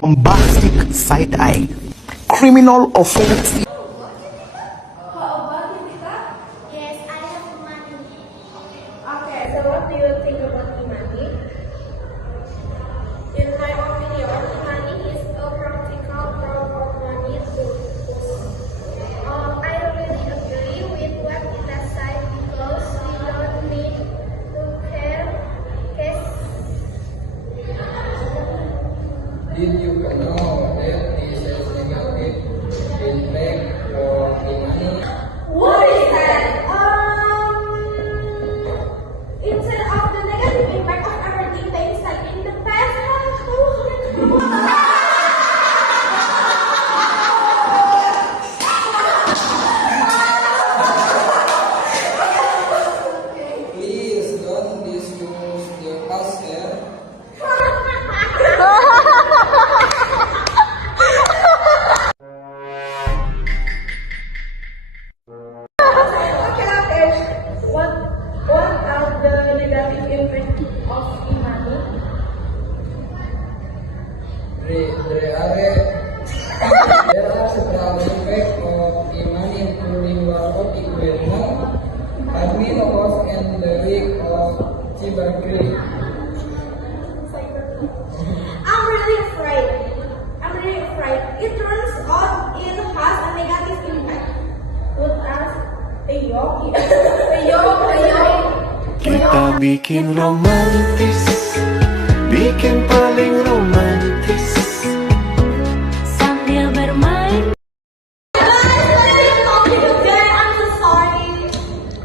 Bombastic side-eye, criminal offense. How about you, Tita? Yes, I have money. Okay, so what do you think about Imani? In my opinion, money is a practical form of money too. I really agree with what Tita said because we don't need to have cash. Did you know that this has negative impact for the money? What is that? Instead of the negative impact of everything things like in the past, Please don't disuse the past here. What are the negative impact of Imani? There are several effects of money including loss of equipment, admin cost, and the risk of cybercrime. I'm really afraid. It turns out it has a negative impact. Put us a yogi. Kita bikin romantis, bikin paling romantis. Sambil bermain. I'm so sorry.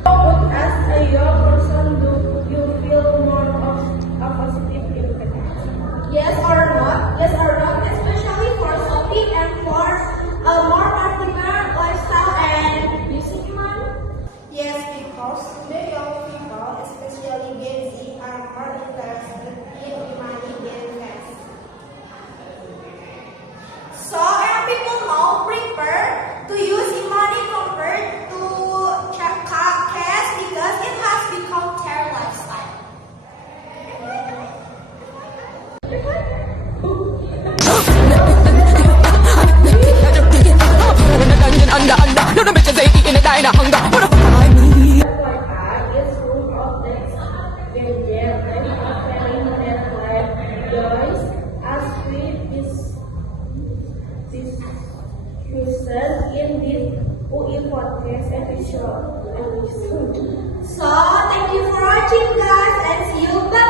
Put us a young person, do you feel more of a positive impact? Yes or not, especially for shopping and for a more particular lifestyle and using money. Yes, because the young people, especially Gen Z, are more interested in money than cash. So young people now prefer to use money compared to cash because it has become their lifestyle. FYI, it's rule of that when their life offering their life joys as we discuss in this UI podcast episode. So thank you for watching guys and see you. Bye.